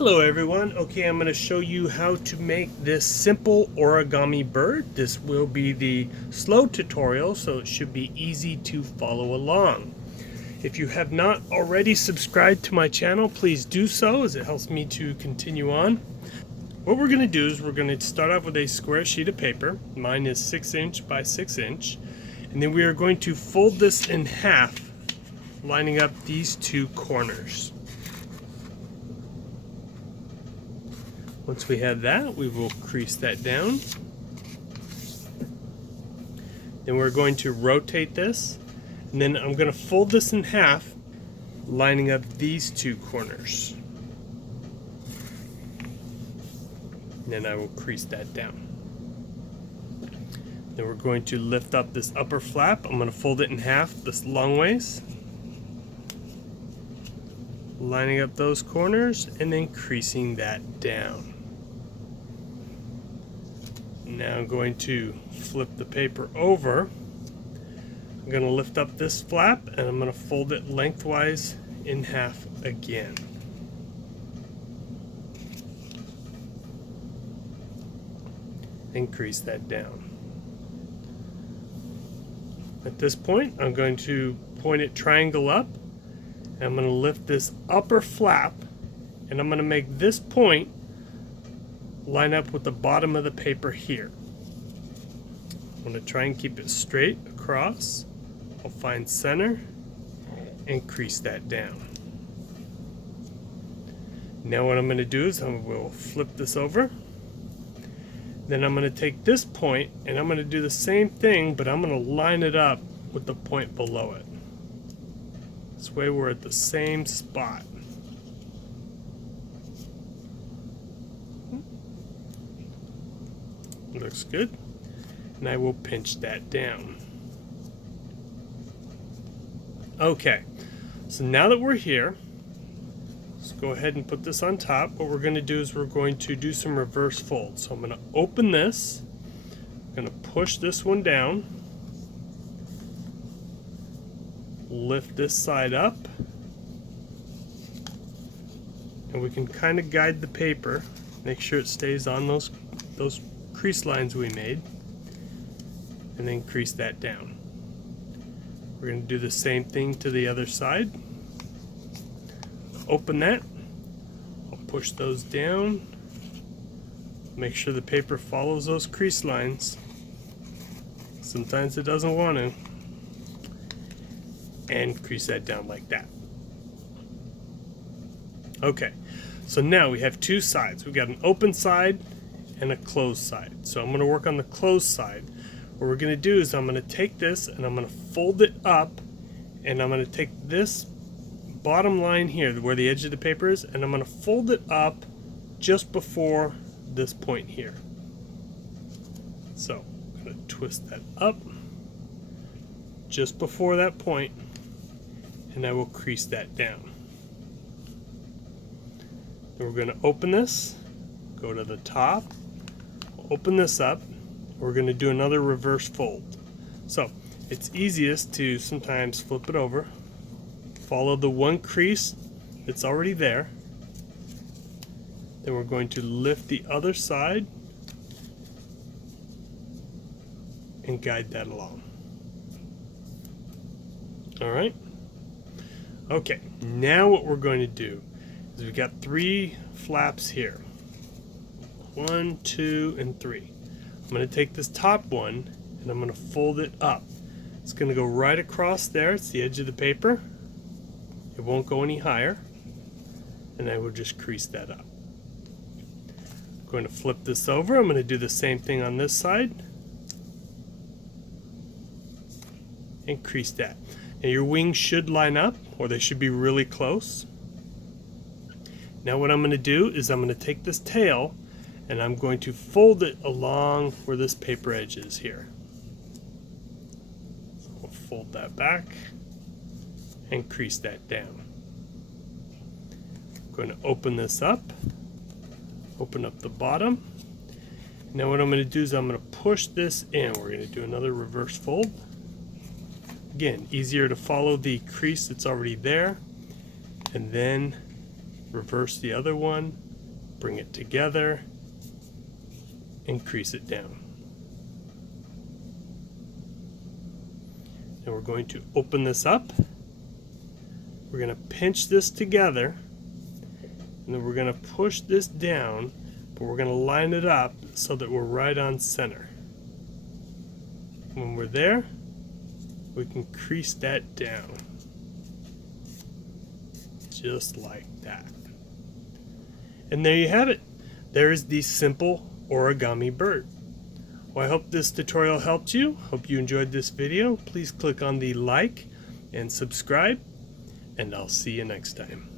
Hello everyone. Okay, I'm going to show you how to make this simple origami bird. This will be the slow tutorial, so it should be easy to follow along. If you have not already subscribed to my channel, please do so as it helps me to continue on. What we're going to do is we're going to start off with a square sheet of paper. Mine is 6 inch by 6 inch. And then we are going to fold this in half, lining up these two corners. Once we have that, we will crease that down. Then we're going to rotate this, and then I'm going to fold this in half, lining up these two corners. And then I will crease that down. Then we're going to lift up this upper flap. I'm going to fold it in half this long ways, lining up those corners and then creasing that down. Now I'm going to flip the paper over. I'm going to lift up this flap and I'm going to fold it lengthwise in half again. And crease that down. At this point, I'm going to point it triangle up. And I'm going to lift this upper flap and I'm going to make this point line up with the bottom of the paper here. I'm going to try and keep it straight across. I'll find center and crease that down. Now what I'm going to do is I will flip this over. Then I'm going to take this point and I'm going to do the same thing, but I'm going to line it up with the point below it. This way we're at the same spot. Looks good. And I will pinch that down. Okay, so now that we're here, let's go ahead and put this on top. What we're going to do is we're going to do some reverse folds. So I'm going to open this, I'm going to push this one down, lift this side up, and we can kind of guide the paper, make sure it stays on those crease lines we made, and then crease that down. We're going to do the same thing to the other side. Open that, I'll push those down, make sure the paper follows those crease lines. Sometimes it doesn't want to. And crease that down like that. Okay, so now we have two sides. We've got an open side and a closed side. So I'm going to work on the closed side. What we're going to do is I'm going to take this and I'm going to fold it up, and I'm going to take this bottom line here where the edge of the paper is, and I'm going to fold it up just before this point here. So I'm going to twist that up just before that point, and I will crease that down. Then we're going to open this, go to the top, open this up. We're going to do another reverse fold. So it's easiest to sometimes flip it over, follow the one crease that's already there, then we're going to lift the other side and guide that along. Alright? Okay, now what we're going to do is we've got three flaps here. 1, 2, and 3. I'm going to take this top one and I'm going to fold it up. It's going to go right across there. It's the edge of the paper. It won't go any higher. And I will just crease that up. I'm going to flip this over. I'm going to do the same thing on this side. And crease that. Now your wings should line up, or they should be really close. Now what I'm going to do is I'm going to take this tail and I'm going to fold it along where this paper edge is here. So we'll fold that back and crease that down. I'm going to open this up, open up the bottom. Now what I'm going to do is I'm going to push this in. We're going to do another reverse fold. Again, easier to follow the crease that's already there, and then reverse the other one, bring it together and crease it down. Then we're going to open this up. We're going to pinch this together, and then we're going to push this down, but we're going to line it up so that we're right on center. When we're there, we can crease that down. Just like that. And there you have it. There is the simple origami bird. Well, I hope this tutorial helped you. Hope you enjoyed this video. Please click on the like and subscribe, and I'll see you next time.